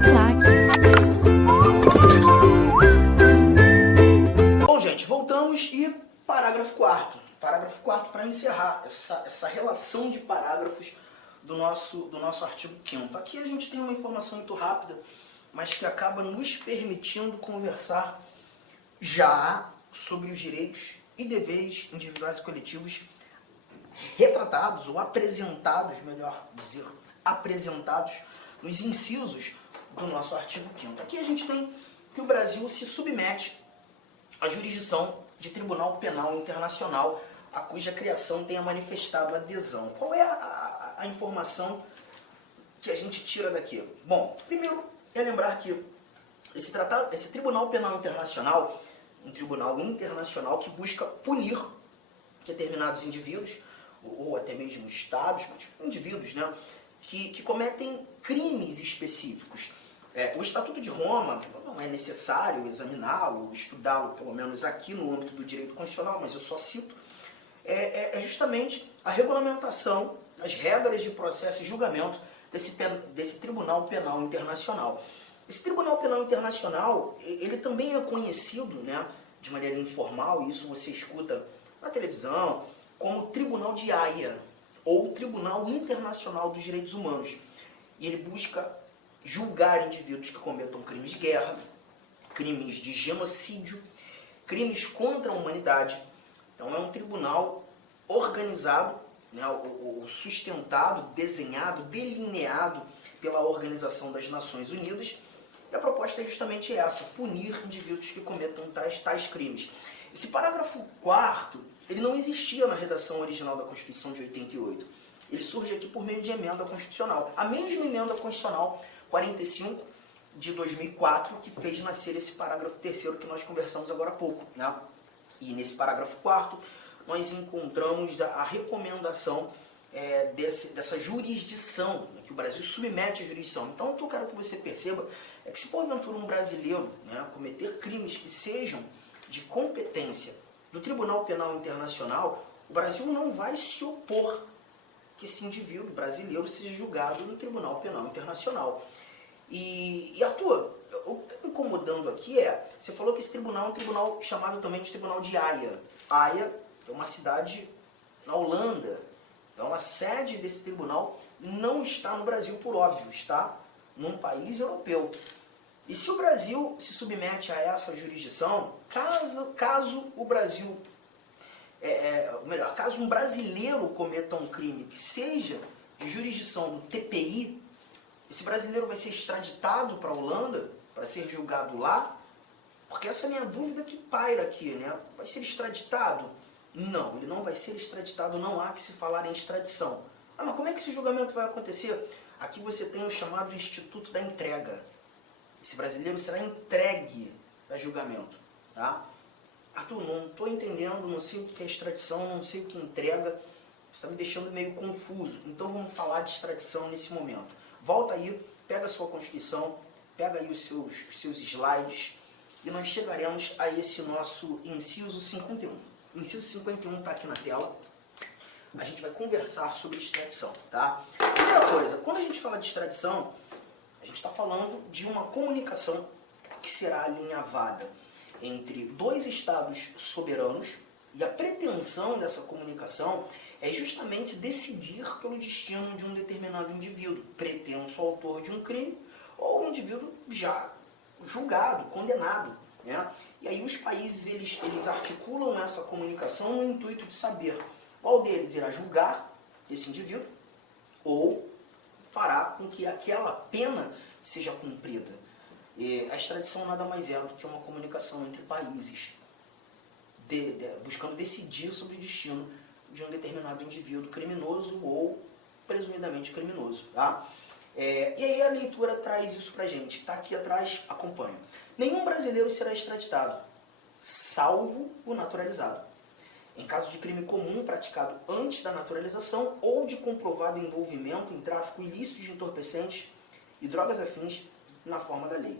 claque. Bom, gente, voltamos e parágrafo 4º. Parágrafo 4º para encerrar essa relação de parágrafos do nosso artigo 5º. Aqui a gente tem uma informação muito rápida, mas que acaba nos permitindo conversar já sobre os direitos e deveres individuais e coletivos retratados ou apresentados, melhor dizer, apresentados nos incisos do nosso artigo 5º. Aqui a gente tem que o Brasil se submete à jurisdição de Tribunal Penal Internacional, a cuja criação tenha manifestado adesão. Qual é a informação que a gente tira daqui? Bom, primeiro é lembrar que esse Tribunal Penal Internacional, um tribunal internacional que busca punir determinados indivíduos, ou até mesmo estados, mas indivíduos, né, que cometem crimes específicos. O Estatuto de Roma não é necessário examiná-lo, estudá-lo, pelo menos aqui no âmbito do direito constitucional, mas eu só cito, é justamente a regulamentação, as regras de processo e julgamento desse Tribunal Penal Internacional. Esse Tribunal Penal Internacional, ele também é conhecido, né, de maneira informal, e isso você escuta na televisão, como Tribunal de Haia, ou Tribunal Internacional dos Direitos Humanos. E ele busca julgar indivíduos que cometam crimes de guerra, crimes de genocídio, crimes contra a humanidade. Então é um tribunal organizado, né, ou sustentado, desenhado, delineado pela Organização das Nações Unidas. E a proposta é justamente essa, punir indivíduos que cometam tais crimes. Esse parágrafo 4º, ele não existia na redação original da Constituição de 88. Ele surge aqui por meio de emenda constitucional. A mesma emenda constitucional 45 de 2004 que fez nascer esse parágrafo 3º que nós conversamos agora há pouco, né? E nesse parágrafo 4º nós encontramos a recomendação dessa jurisdição, né, que o Brasil submete à jurisdição. Então o que eu quero que você perceba é que se porventura um brasileiro, né, cometer crimes que sejam de competência do Tribunal Penal Internacional, o Brasil não vai se opor que esse indivíduo brasileiro seja julgado no Tribunal Penal Internacional. E Arthur, o que está me incomodando aqui você falou que esse tribunal é um tribunal chamado também de Tribunal de Haia. Haia é uma cidade na Holanda. Então a sede desse tribunal não está no Brasil, por óbvio, está num país europeu. E se o Brasil se submete a essa jurisdição, caso o Brasil, caso um brasileiro cometa um crime que seja de jurisdição do TPI, esse brasileiro vai ser extraditado para a Holanda para ser julgado lá? Porque essa é a minha dúvida que paira aqui, né? Vai ser extraditado? Não, ele não vai ser extraditado, não há que se falar em extradição. Ah, mas como é que esse julgamento vai acontecer? Aqui você tem o chamado Instituto da Entrega. Esse brasileiro será entregue a julgamento, tá? Arthur, não estou entendendo, não sei o que é extradição, não sei o que é entrega, você está me deixando meio confuso. Então vamos falar de extradição nesse momento. Volta aí, pega a sua Constituição, pega aí os seus slides e nós chegaremos a esse nosso inciso 51. O inciso 51 está aqui na tela. A gente vai conversar sobre extradição, tá? Primeira coisa, quando a gente fala de extradição, a gente está falando de uma comunicação que será alinhavada entre dois estados soberanos e a pretensão dessa comunicação é justamente decidir pelo destino de um determinado indivíduo, pretenso autor de um crime ou um indivíduo já julgado, condenado, né? E aí os países eles articulam essa comunicação no intuito de saber qual deles irá julgar esse indivíduo ou fará com que aquela pena seja cumprida. A extradição nada mais é do que uma comunicação entre países, buscando decidir sobre o destino de um determinado indivíduo criminoso ou presumidamente criminoso. Tá? E aí a leitura traz isso pra gente. Está aqui atrás, acompanha. Nenhum brasileiro será extraditado, salvo o naturalizado. Em caso de crime comum praticado antes da naturalização ou de comprovado envolvimento em tráfico ilícito de entorpecentes e drogas afins na forma da lei.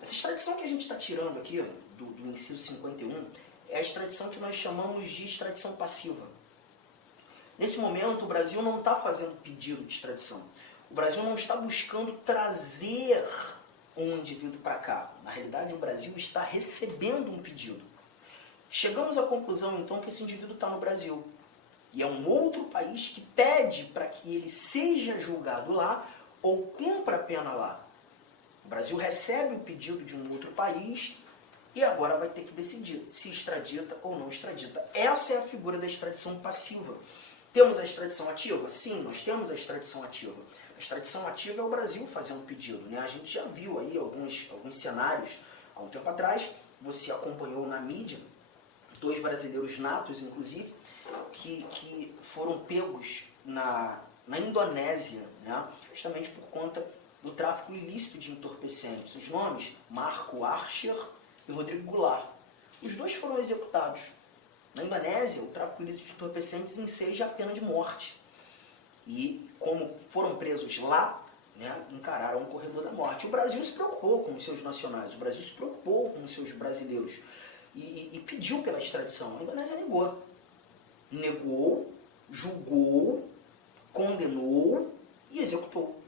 Essa extradição que a gente está tirando aqui, do inciso 51, é a extradição que nós chamamos de extradição passiva. Nesse momento, o Brasil não está fazendo pedido de extradição. O Brasil não está buscando trazer um indivíduo para cá. Na realidade, o Brasil está recebendo um pedido. Chegamos à conclusão, então, que esse indivíduo está no Brasil. E é um outro país que pede para que ele seja julgado lá ou cumpra a pena lá. O Brasil recebe o pedido de um outro país e agora vai ter que decidir se extradita ou não extradita. Essa é a figura da extradição passiva. Temos a extradição ativa? Sim, nós temos a extradição ativa. A extradição ativa é o Brasil fazendo pedido, né? A gente já viu aí alguns cenários há um tempo atrás, você acompanhou na mídia, 2 brasileiros natos, inclusive, que foram pegos na Indonésia, né? Justamente por conta do tráfico ilícito de entorpecentes. Os nomes, Marco Archer e Rodrigo Goulart. Os 2 foram executados. Na Indonésia, o tráfico ilícito de entorpecentes enseja a pena de morte. E como foram presos lá, né, encararam o corredor da morte. O Brasil se preocupou com os seus nacionais, o Brasil se preocupou com os seus brasileiros e pediu pela extradição. A Indonésia negou. Negou, julgou, condenou e executou.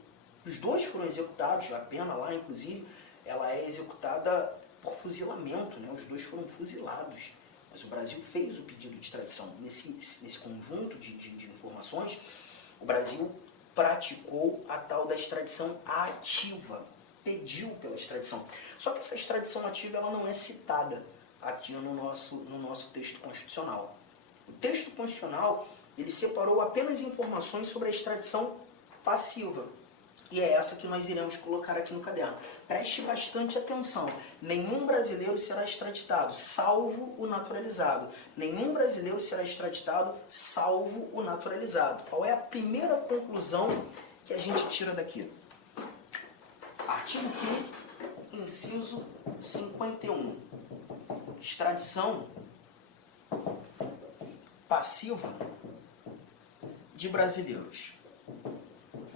Os 2 foram executados, a pena lá, inclusive, ela é executada por fuzilamento, né? Os 2 foram fuzilados. Mas o Brasil fez o pedido de extradição. Nesse conjunto de informações, o Brasil praticou a tal da extradição ativa, pediu pela extradição. Só que essa extradição ativa ela não é citada aqui no nosso texto constitucional. O texto constitucional ele separou apenas informações sobre a extradição passiva. E é essa que nós iremos colocar aqui no caderno. Preste bastante atenção. Nenhum brasileiro será extraditado, salvo o naturalizado. Nenhum brasileiro será extraditado, salvo o naturalizado. Qual é a primeira conclusão que a gente tira daqui? Artigo 5º, inciso 51. Extradição passiva de brasileiros.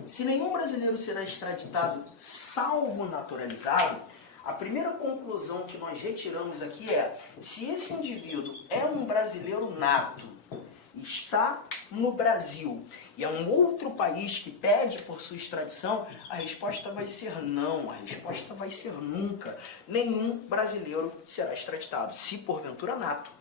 Se nenhum brasileiro será extraditado, salvo naturalizado, a primeira conclusão que nós retiramos aqui é: se esse indivíduo é um brasileiro nato, está no Brasil e é um outro país que pede por sua extradição, a resposta vai ser não, a resposta vai ser nunca. Nenhum brasileiro será extraditado, se porventura nato.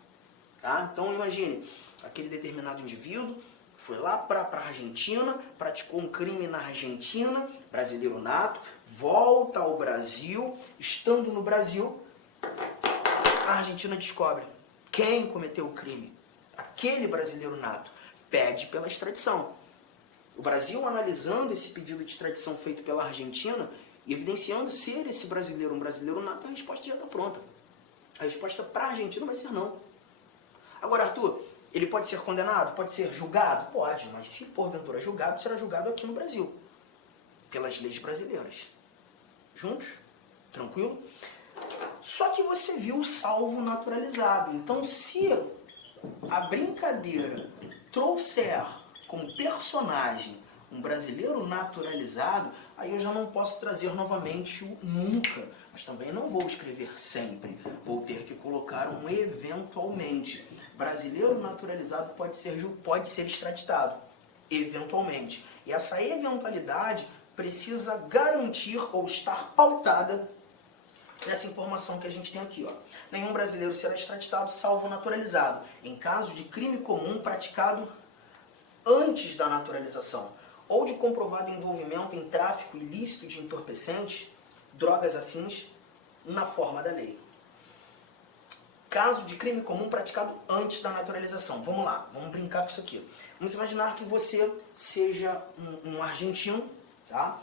Tá? Então imagine, aquele determinado indivíduo foi lá para a Argentina, praticou um crime na Argentina, brasileiro nato, volta ao Brasil, estando no Brasil, a Argentina descobre quem cometeu o crime. Aquele brasileiro nato pede pela extradição. O Brasil, analisando esse pedido de extradição feito pela Argentina, evidenciando ser esse brasileiro um brasileiro nato, a resposta já está pronta. A resposta para a Argentina vai ser não. Agora, Arthur, ele pode ser condenado? Pode ser julgado? Pode, mas se porventura julgado, será julgado aqui no Brasil, pelas leis brasileiras. Juntos? Tranquilo? Só que você viu o salvo naturalizado. Então, se a brincadeira trouxer como personagem um brasileiro naturalizado, aí eu já não posso trazer novamente o nunca, mas também não vou escrever sempre. Vou ter que colocar um eventualmente. Brasileiro naturalizado pode ser extraditado, eventualmente. E essa eventualidade precisa garantir ou estar pautada nessa informação que a gente tem aqui. Ó. Nenhum brasileiro será extraditado, salvo naturalizado, em caso de crime comum praticado antes da naturalização, ou de comprovado envolvimento em tráfico ilícito de entorpecentes, drogas afins, na forma da lei. Caso de crime comum praticado antes da naturalização. Vamos lá, vamos brincar com isso aqui. Vamos imaginar que você seja um argentino, tá?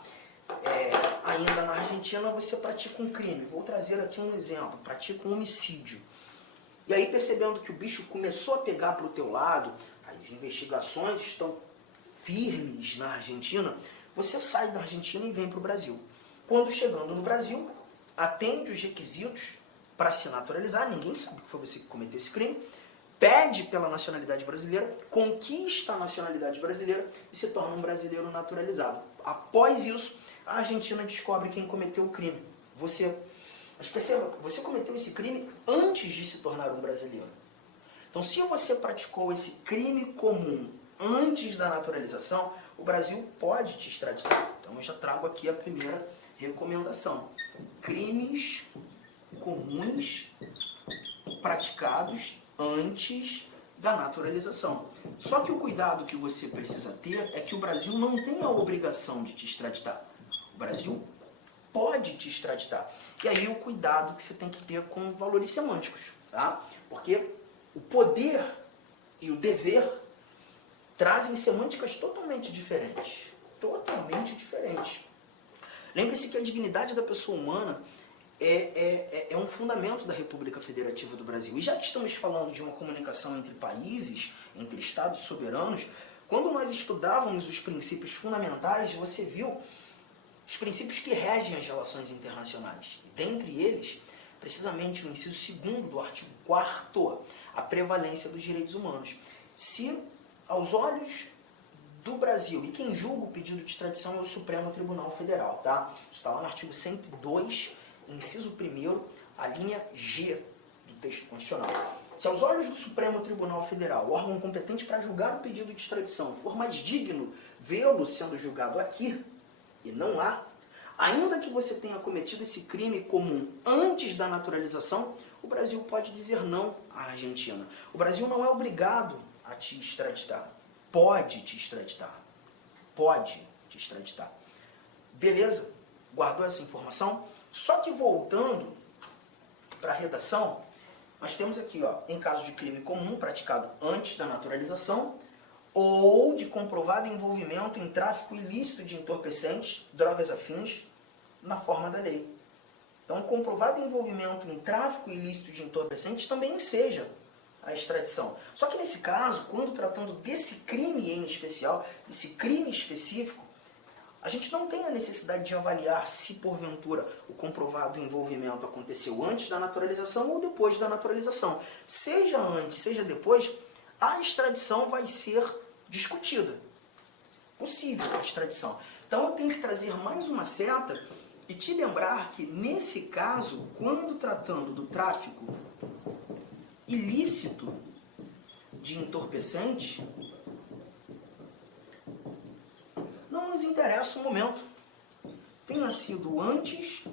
Ainda na Argentina você pratica um crime. Vou trazer aqui um exemplo, pratica um homicídio. E aí, percebendo que o bicho começou a pegar para o teu lado, as investigações estão firmes na Argentina, você sai da Argentina e vem para o Brasil. Quando chegando no Brasil, atende os requisitos para se naturalizar, ninguém sabe que foi você que cometeu esse crime, pede pela nacionalidade brasileira, conquista a nacionalidade brasileira e se torna um brasileiro naturalizado. Após isso, a Argentina descobre quem cometeu o crime. Você. Mas perceba, você cometeu esse crime antes de se tornar um brasileiro. Então, se você praticou esse crime comum antes da naturalização, o Brasil pode te extraditar. Então eu já trago aqui a primeira recomendação. Crimes comuns praticados antes da naturalização. Só que o cuidado que você precisa ter é que o Brasil não tem a obrigação de te extraditar. O Brasil pode te extraditar. E aí o cuidado que você tem que ter com valores semânticos, tá? Porque o poder e o dever trazem semânticas totalmente diferentes. Totalmente diferentes. Lembre-se que a dignidade da pessoa humana é um fundamento da República Federativa do Brasil. E já que estamos falando de uma comunicação entre países, entre estados soberanos, quando nós estudávamos os princípios fundamentais, você viu os princípios que regem as relações internacionais. Dentre eles, precisamente o inciso 2º do artigo 4º, a prevalência dos direitos humanos. Se, aos olhos do Brasil, e quem julga o pedido de extradição é o Supremo Tribunal Federal, tá? Isso está lá no artigo 102, inciso 1º, a linha G do texto constitucional. Se aos olhos do Supremo Tribunal Federal, o órgão competente para julgar o pedido de extradição, for mais digno vê-lo sendo julgado aqui, e não lá, ainda que você tenha cometido esse crime comum antes da naturalização, o Brasil pode dizer não à Argentina. O Brasil não é obrigado a te extraditar. Pode te extraditar. Pode te extraditar. Beleza? Guardou essa informação? Só que voltando para a redação, nós temos aqui, ó, em caso de crime comum praticado antes da naturalização, ou de comprovado envolvimento em tráfico ilícito de entorpecentes, drogas afins, na forma da lei. Então, comprovado envolvimento em tráfico ilícito de entorpecentes também enseja a extradição. Só que nesse caso, quando tratando desse crime em especial, desse crime específico, a gente não tem a necessidade de avaliar se, porventura, o comprovado envolvimento aconteceu antes da naturalização ou depois da naturalização. Seja antes, seja depois, a extradição vai ser discutida. Possível a extradição. Então eu tenho que trazer mais uma seta e te lembrar que, nesse caso, quando tratando do tráfico ilícito de entorpecentes, não nos interessa o momento. Tenha sido antes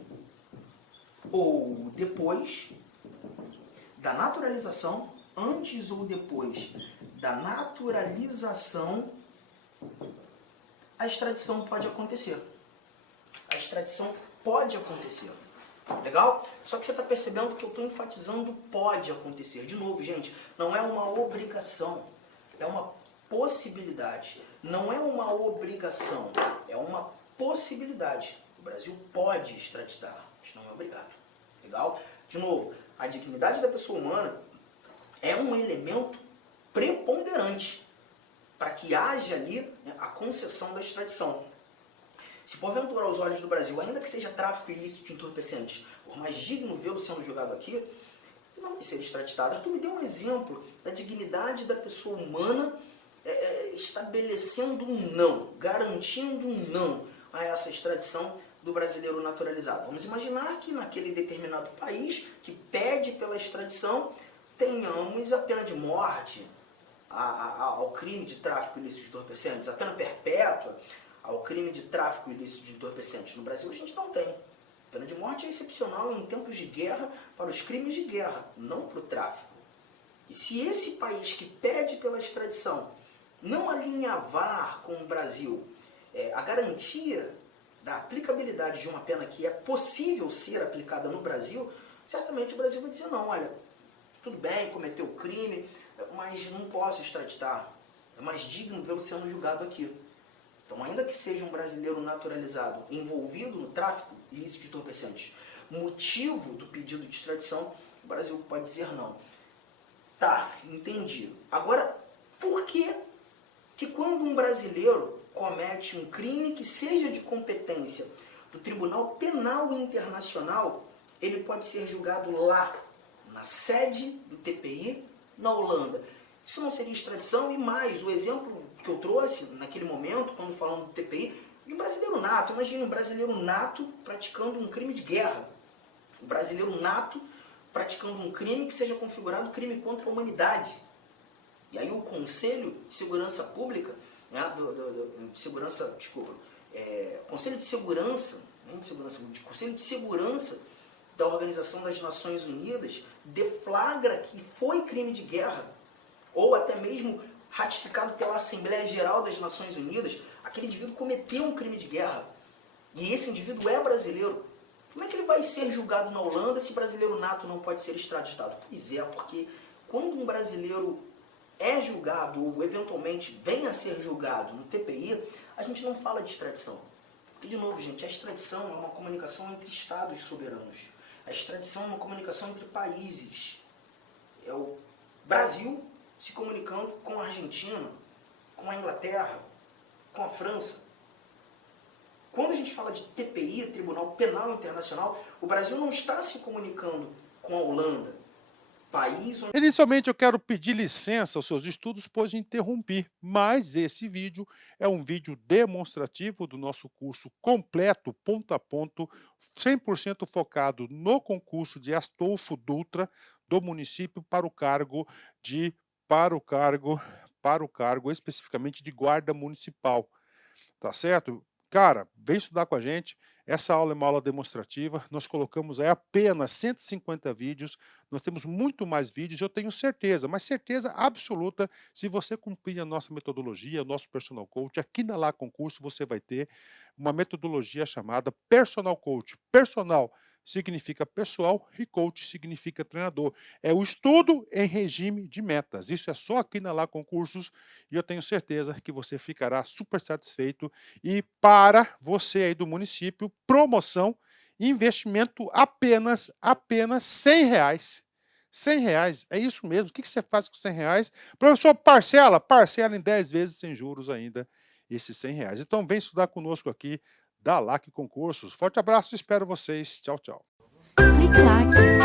ou depois da naturalização, antes ou depois da naturalização, a extradição pode acontecer. A extradição pode acontecer. Legal? Só que você está percebendo que eu estou enfatizando pode acontecer. De novo, gente, não é uma obrigação, é uma possibilidade. Não é uma obrigação, é uma possibilidade. O Brasil pode extraditar, mas não é obrigado. Legal? De novo, a dignidade da pessoa humana é um elemento preponderante para que haja ali, né, a concessão da extradição. Se porventura aos olhos do Brasil, ainda que seja tráfico ilícito de entorpecentes, por mais digno vê-lo sendo julgado aqui, não vai ser extraditado. Arthur me deu um exemplo da dignidade da pessoa humana estabelecendo um não, garantindo um não a essa extradição do brasileiro naturalizado. Vamos imaginar que naquele determinado país que pede pela extradição tenhamos a pena de morte ao crime de tráfico ilícito de entorpecentes, a pena perpétua ao crime de tráfico ilícito de entorpecentes. No Brasil a gente não tem. A pena de morte é excepcional em tempos de guerra para os crimes de guerra, não para o tráfico. E se esse país que pede pela extradição não alinhavar com o Brasil a garantia da aplicabilidade de uma pena que é possível ser aplicada no Brasil, certamente o Brasil vai dizer não, olha, tudo bem, cometeu crime, mas não posso extraditar. É mais digno vê-lo sendo julgado aqui. Então, ainda que seja um brasileiro naturalizado envolvido no tráfico ilícito de entorpecentes, motivo do pedido de extradição, o Brasil pode dizer não. Tá, entendi. Agora, por que quando um brasileiro comete um crime que seja de competência do Tribunal Penal Internacional, ele pode ser julgado lá, na sede do TPI, na Holanda? Isso não seria extradição? E mais, o exemplo que eu trouxe naquele momento, quando falando do TPI, de um brasileiro nato. Imagina um brasileiro nato praticando um crime de guerra. Um brasileiro nato praticando um crime que seja configurado crime contra a humanidade. E aí o Conselho de Segurança Pública, né, Conselho de Segurança, Conselho de Segurança da Organização das Nações Unidas deflagra que foi crime de guerra, ou até mesmo ratificado pela Assembleia Geral das Nações Unidas, aquele indivíduo cometeu um crime de guerra, e esse indivíduo é brasileiro. Como é que ele vai ser julgado na Holanda se brasileiro nato não pode ser extraditado? Pois é, porque quando um brasileiro é julgado ou eventualmente venha a ser julgado no TPI, a gente não fala de extradição. Porque, de novo, gente, a extradição é uma comunicação entre estados soberanos. A extradição é uma comunicação entre países. É o Brasil se comunicando com a Argentina, com a Inglaterra, com a França. Quando a gente fala de TPI, Tribunal Penal Internacional, o Brasil não está se comunicando com a Holanda, país onde... Inicialmente eu quero pedir licença aos seus estudos, pois interrompi, mas esse vídeo é um vídeo demonstrativo do nosso curso completo, ponto a ponto, 100% focado no concurso de Astolfo Dutra do município para o cargo de para o cargo especificamente de guarda municipal. Tá certo? Cara, vem estudar com a gente. Essa aula é uma aula demonstrativa. Nós colocamos aí apenas 150 vídeos. Nós temos muito mais vídeos, eu tenho certeza, mas certeza absoluta, se você cumprir a nossa metodologia, o nosso Personal Coach, aqui na Lá Concurso você vai ter uma metodologia chamada Personal Coach. Personal significa pessoal e coach significa treinador. É o estudo em regime de metas. Isso é só aqui na Lá Concursos e eu tenho certeza que você ficará super satisfeito. E para você aí do município, promoção, investimento apenas R$ 100. R$ 100, é isso mesmo. O que você faz com R$ 100? Professor, parcela em 10 vezes sem juros ainda, esses R$ 100. Então vem estudar conosco aqui da LAC Concursos. Forte abraço, espero vocês. Tchau, tchau. Clique lá.